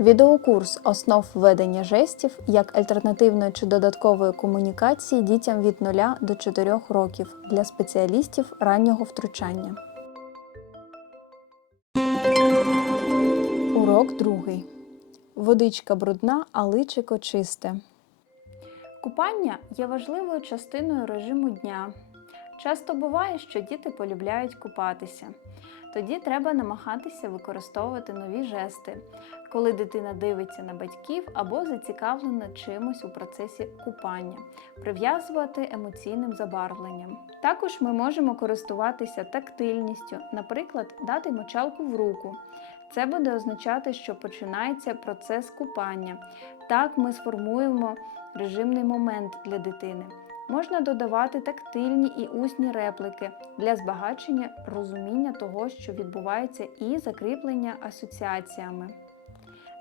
Відеокурс основ ведення жестів як альтернативної чи додаткової комунікації дітям від 0 до 4 років для спеціалістів раннього втручання. Урок другий. Водичка брудна, а личико чисте. Купання є важливою частиною режиму дня. Часто буває, що діти полюбляють купатися. Тоді треба намагатися використовувати нові жести, коли дитина дивиться на батьків або зацікавлена чимось у процесі купання, прив'язувати емоційним забарвленням. Також ми можемо користуватися тактильністю, наприклад, дати мочалку в руку. Це буде означати, що починається процес купання. Так ми сформуємо режимний момент для дитини. Можна додавати тактильні і усні реплики для збагачення розуміння того, що відбувається, і закріплення асоціаціями.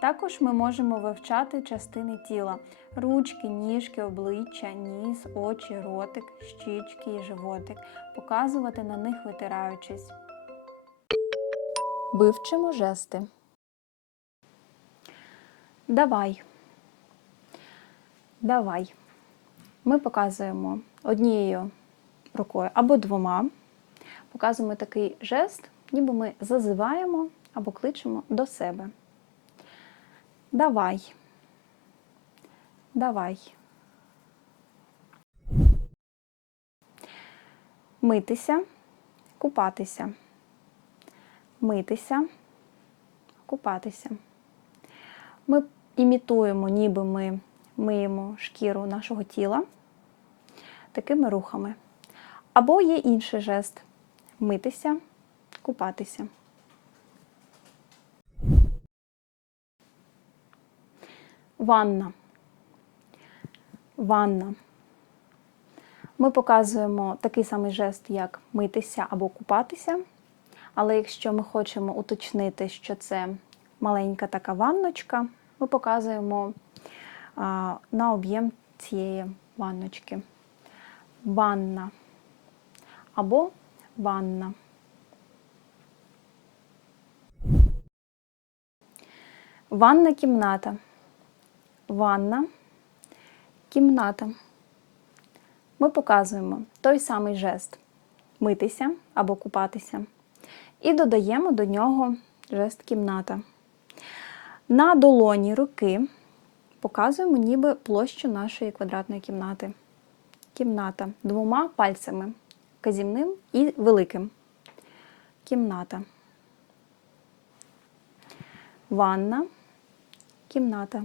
Також ми можемо вивчати частини тіла: ручки, ніжки, обличчя, ніс, очі, ротик, щічки і животик, показувати на них витираючись. Вивчимо жести. Давай. Давай. Ми показуємо однією рукою або двома. Показуємо такий жест, ніби ми зазиваємо або кличемо до себе. Давай. Давай. Митися, купатися. Митися, купатися. Ми імітуємо, ніби ми миємо шкіру нашого тіла такими рухами. Або є інший жест митися, купатися. Ванна. Ванна. Ми показуємо такий самий жест, як митися або купатися. Але якщо ми хочемо уточнити, що це маленька така ванночка, ми показуємо а, на об'єм цієї ванночки. Ванна або ванна. Ванна кімната. Ванна, кімната. Ми показуємо той самий жест митися або купатися. І додаємо до нього жест кімната. На долоні руки показуємо ніби площу нашої квадратної кімнати. Кімната двома пальцями казівним і великим. Кімната. Ванна. Кімната.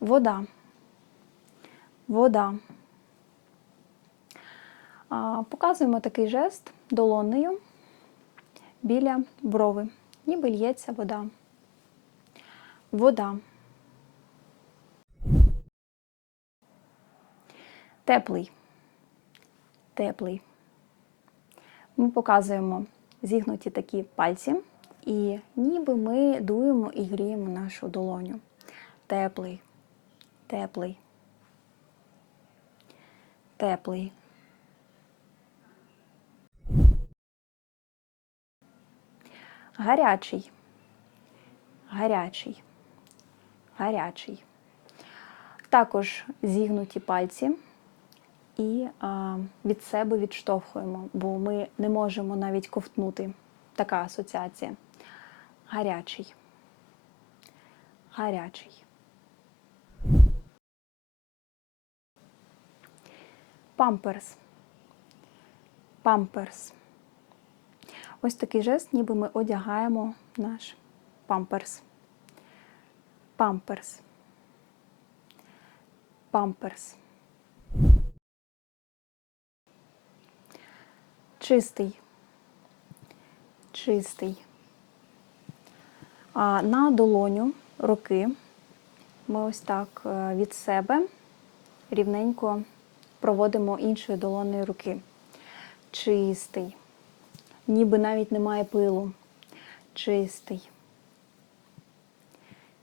Вода. Вода. Показуємо такий жест долонею біля брови, ніби лється вода. Вода. Теплий. Теплий. Ми показуємо зігнуті такі пальці, і ніби ми дуємо і гріємо нашу долоню. Теплий, теплий, теплий. Гарячий, гарячий, гарячий. Також зігнуті пальці і від себе відштовхуємо, бо ми не можемо навіть ковтнути. Така асоціація. Гарячий. Гарячий. Памперс. Памперс. Ось такий жест, ніби ми одягаємо наш памперс. Памперс. Памперс. Чистий. Чистий. А на долоню руки ми ось так е, від себе рівненько проводимо іншою долоною руки. Чистий. Ніби навіть немає пилу. Чистий.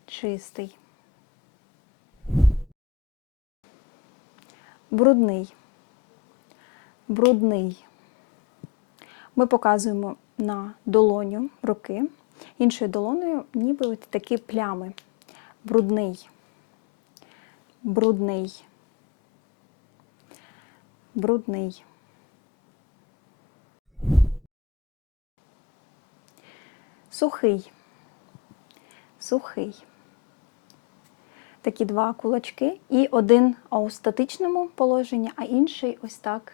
Чистий. Брудний. Брудний. Ми показуємо на долоню руки, іншою долоною ніби ось такі плями. Брудний, брудний, брудний. Сухий, сухий. Такі два кулачки, і один у статичному положенні, а інший ось так,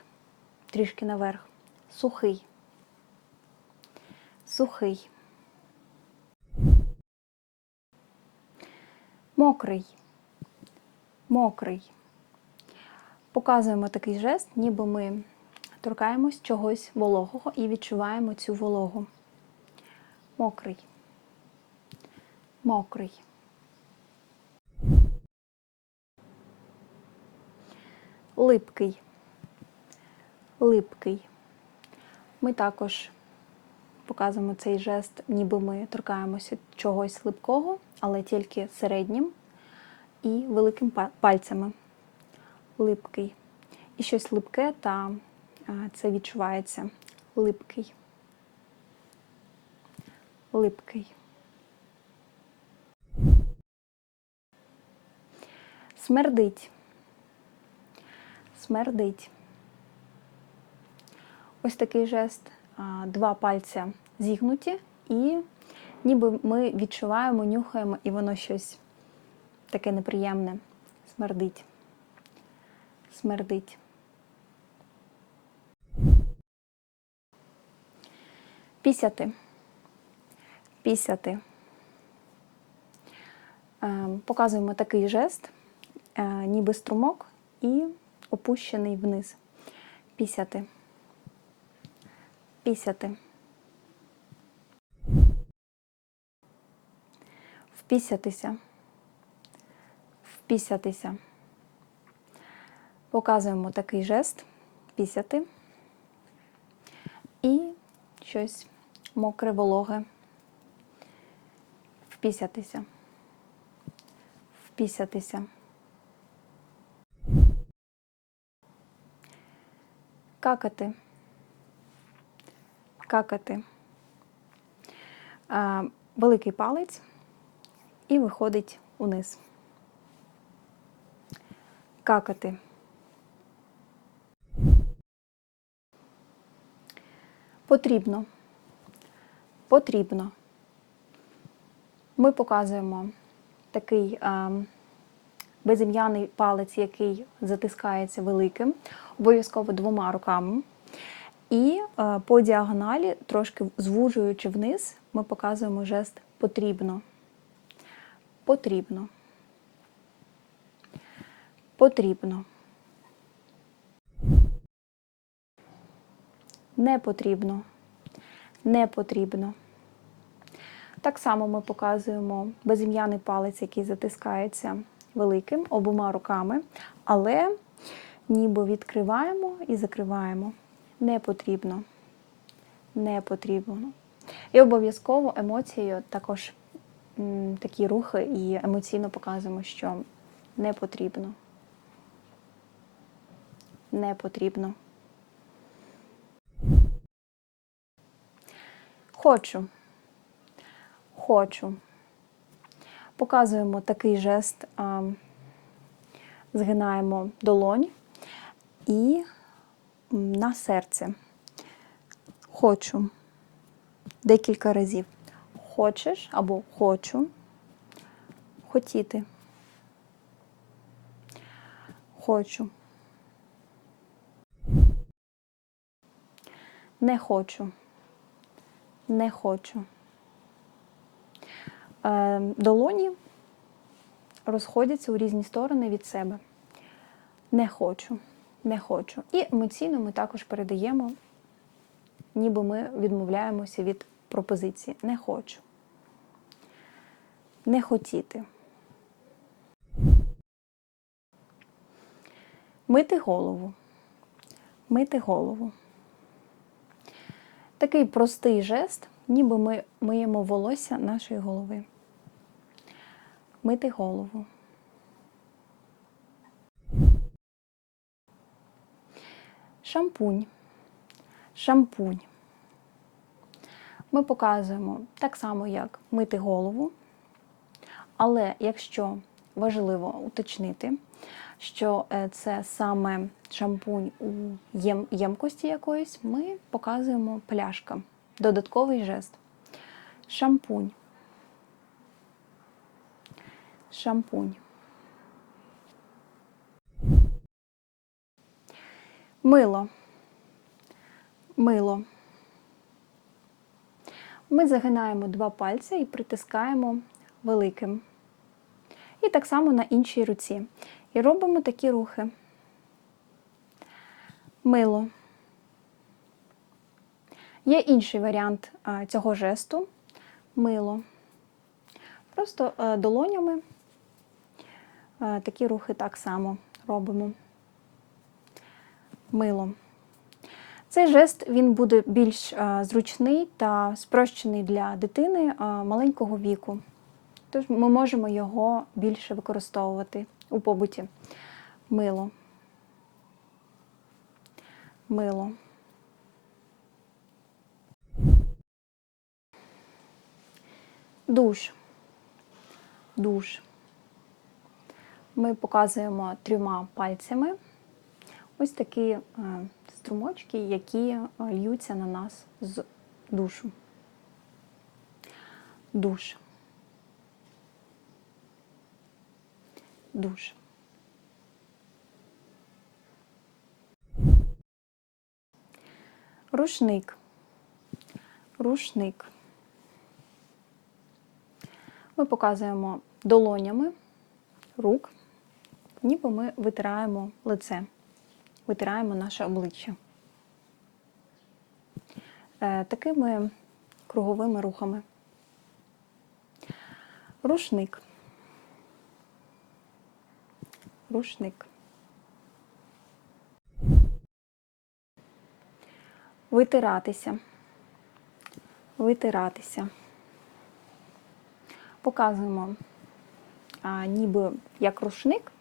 трішки наверх. Сухий. Сухий. Мокрий. Мокрий. Показуємо такий жест, ніби ми торкаємось чогось вологого і відчуваємо цю вологу. Мокрий. Мокрий. Липкий. Липкий. Ми також показуємо цей жест, ніби ми торкаємося чогось липкого, але тільки середнім і великим пальцями. Липкий. І щось липке, та е, це відчувається. Липкий. Липкий. Смердить. Смердить. Ось такий жест. Два пальця зігнуті, і ніби ми відчуваємо, нюхаємо, і воно щось таке неприємне. Смердить. Смердить. Пісяти. Пісяти. Е, Показуємо такий жест, е, ніби струмок і опущений вниз. Пісяти. Пісяти. Впісятися. Впісятися. Показуємо такий жест. Пісяти. І щось мокре, вологе. Впісятися. Впісятися. Какати. Какати. Великий палець і виходить униз. Какати. Потрібно. Потрібно. Ми показуємо такий безім'яний палець, який затискається великим, обов'язково двома руками. І е, по діагоналі, трошки звужуючи вниз, ми показуємо жест потрібно. Потрібно. Потрібно. Не потрібно. Не потрібно. Так само ми показуємо безім'яний палець, який затискається великим обома руками, але ніби відкриваємо і закриваємо. Не потрібно. Не потрібно. І обов'язково емоцією також такі рухи і емоційно показуємо, що не потрібно. Не потрібно. Хочу. Хочу. Показуємо такий жест, згинаємо долонь і на серце. Хочу. Декілька разів. Хочеш або хочу. Хотіти. Хочу. Не хочу. Не хочу. Е, Долоні розходяться у різні сторони від себе. Не хочу, не хочу. І емоційно ми також передаємо, ніби ми відмовляємося від пропозиції. Не хочу. Не хотіти. Мити голову. Мити голову. Такий простий жест, ніби ми миємо волосся нашої голови. Мити голову. Шампунь. Шампунь. Ми показуємо так само, як мити голову. Але якщо важливо уточнити, що е, це саме шампунь у єм- ємкості якоїсь, ми показуємо пляшка. Додатковий жест. Шампунь. Шампунь. Мило. Мило. Ми загинаємо два пальці і притискаємо великим. І так само на іншій руці. І робимо такі рухи. Мило. Є інший варіант цього жесту мило. Просто е, долонями е, такі рухи так само робимо. Мило. Цей жест він буде більш е, зручний та спрощений для дитини е, маленького віку. Тож ми можемо його більше використовувати у побуті. Мило. Мило. Душ. Душ. Ми показуємо трьома пальцями ось такі е, струмочки, які е, льються на нас з душу. Душ. Душ. Рушник. Рушник. Ми показуємо долонями рук, ніби ми витираємо лице, витираємо наше обличчя. Е, Такими круговими рухами. Рушник. Рушник. Витиратися. Витиратися. Показуємо а, ніби як рушник,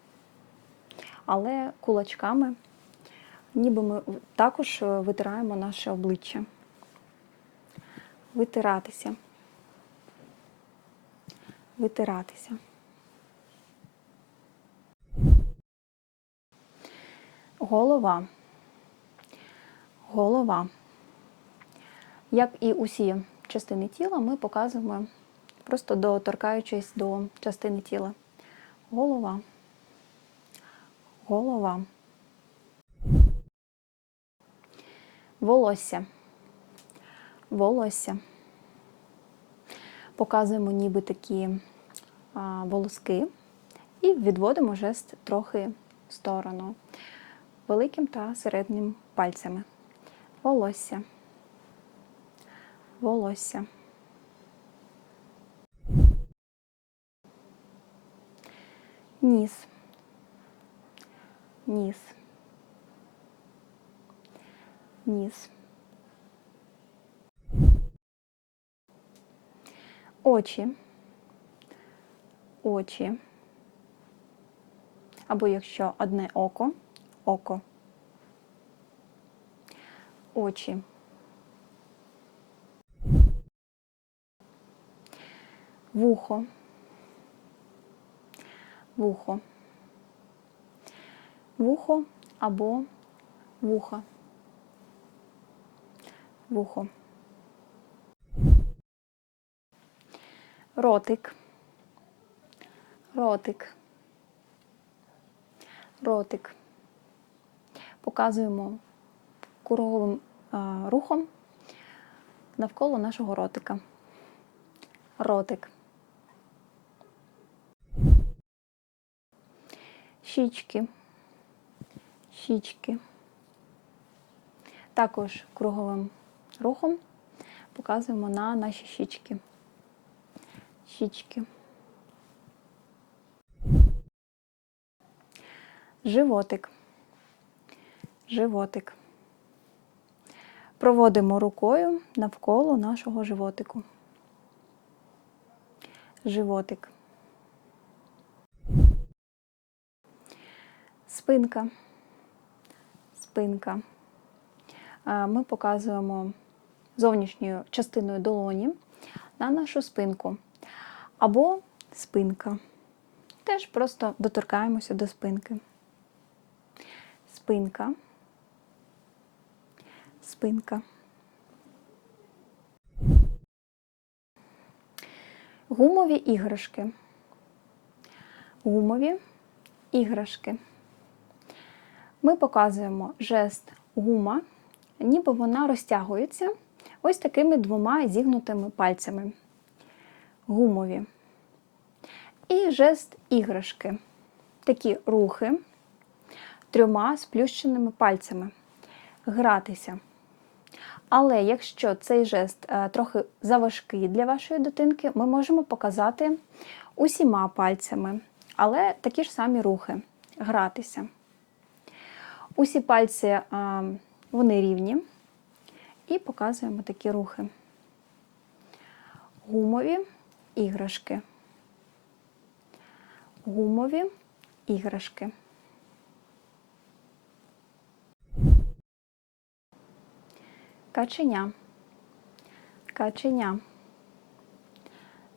але кулачками, ніби ми також е, витираємо наше обличчя. Витиратися. Витиратися. Голова. Голова. Як і усі частини тіла, ми показуємо просто доторкаючись до частини тіла. Голова. Голова. Волосся. Волосся. Показуємо ніби такі а, волоски і відводимо жест трохи в сторону великим та середнім пальцями. Волосся. Волосся. Ніс. Ніс. Ніс. Очі. Очі. Або якщо одне око, око. Очі. Вухо. Вухо. Вухо або вуха. Вухо. Ротик. Ротик. Ротик. Показуємо круговим рухом навколо нашого ротика. Ротик. Щічки. Щічки. Також круговим рухом показуємо на наші щічки. Щічки. Животик. Животик. Проводимо рукою навколо нашого животику. Животик. Спинка. Спинка. Ми показуємо зовнішньою частиною долоні на нашу спинку. Або спинка. Теж просто доторкаємося до спинки. Спинка. Спинка. Гумові іграшки. Гумові іграшки. Ми показуємо жест гума, ніби вона розтягується ось такими двома зігнутими пальцями. Гумові. І жест іграшки. Такі рухи трьома сплющеними пальцями. Гратися. Але якщо цей жест е, трохи заважкий для вашої дитинки, ми можемо показати усіма пальцями, але такі ж самі рухи гратися. Усі пальці е, вони рівні, і показуємо такі рухи. Гумові іграшки. Гумові іграшки. Каченя. Каченя.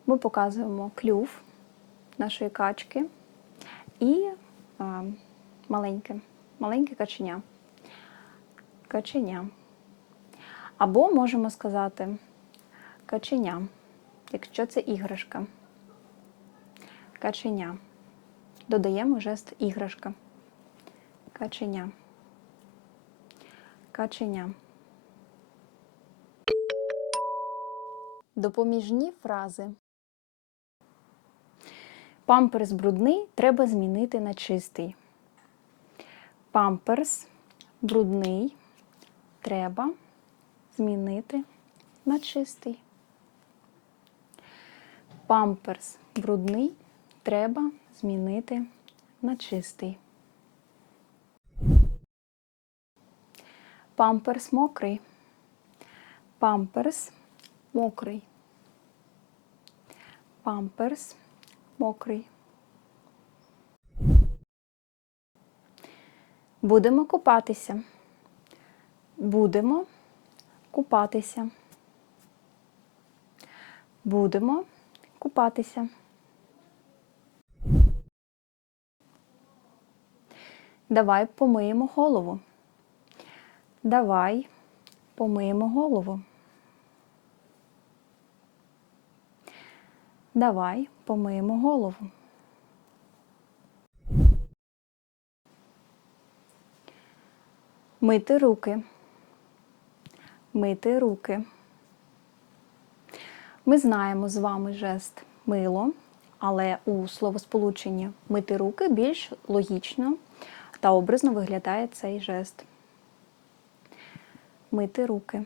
Ми показуємо клюв нашої качки і а, маленьке, маленьке каченя. Каченя. Або можемо сказати каченя, якщо це іграшка. Каченя. Додаємо жест іграшка. Каченя. Каченя. Допоміжні фрази. Памперс брудний треба змінити на чистий. Памперс брудний треба змінити на чистий. Памперс брудний треба змінити на чистий. Памперс мокрий. Памперс мокрий. Памперс мокрий. Будемо купатися. Будемо купатися. Будемо купатися. Давай помиємо голову. Давай помиємо голову. Давай помиємо голову. Мити руки. Мити руки. Ми знаємо з вами жест мило, але у словосполученні мити руки більш логічно та образно виглядає цей жест. Мити руки.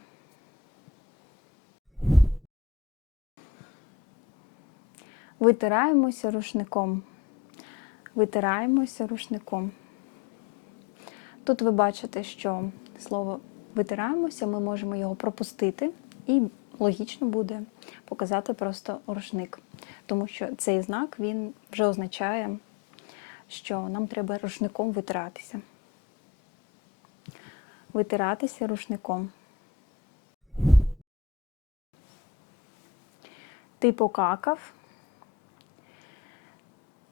Витираємося рушником. Витираємося рушником. Тут ви бачите, що слово витираємося, ми можемо його пропустити, і логічно буде показати просто рушник. Тому що цей знак він вже означає, що нам треба рушником витиратися. Витиратися рушником. Ти покакав.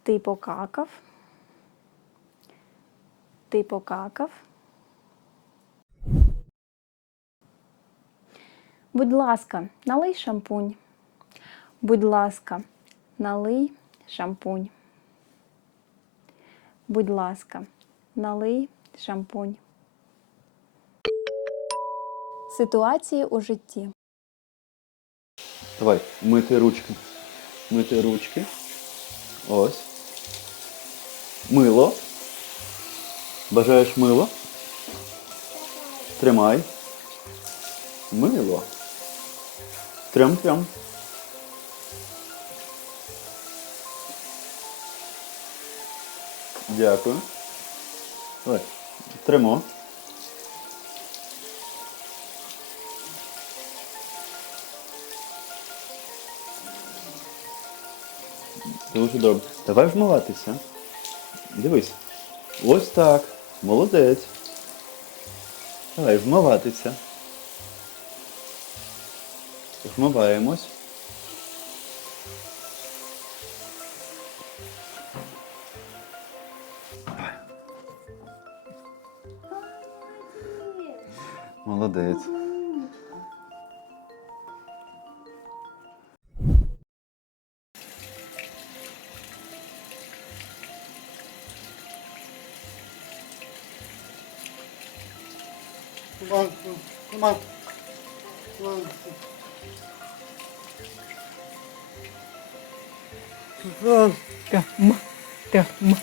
Ти покакав. Ти покакав. Будь ласка, налий шампунь. Будь ласка, налий шампунь. Будь ласка, налий шампунь. Ситуації у житті. Давай, мити ручки. Мити ручки. Ось. Мило. Бажаєш мило? Тримай. Мило. Трям-трям. Дякую. Давай. Тримо. Дуже добре. Давай вмиватися. Дивись. Ось так. Молодець. Давай вмиватися. Вмиваємось. Молодець. Come on, come on. 嗯，掉么，掉么。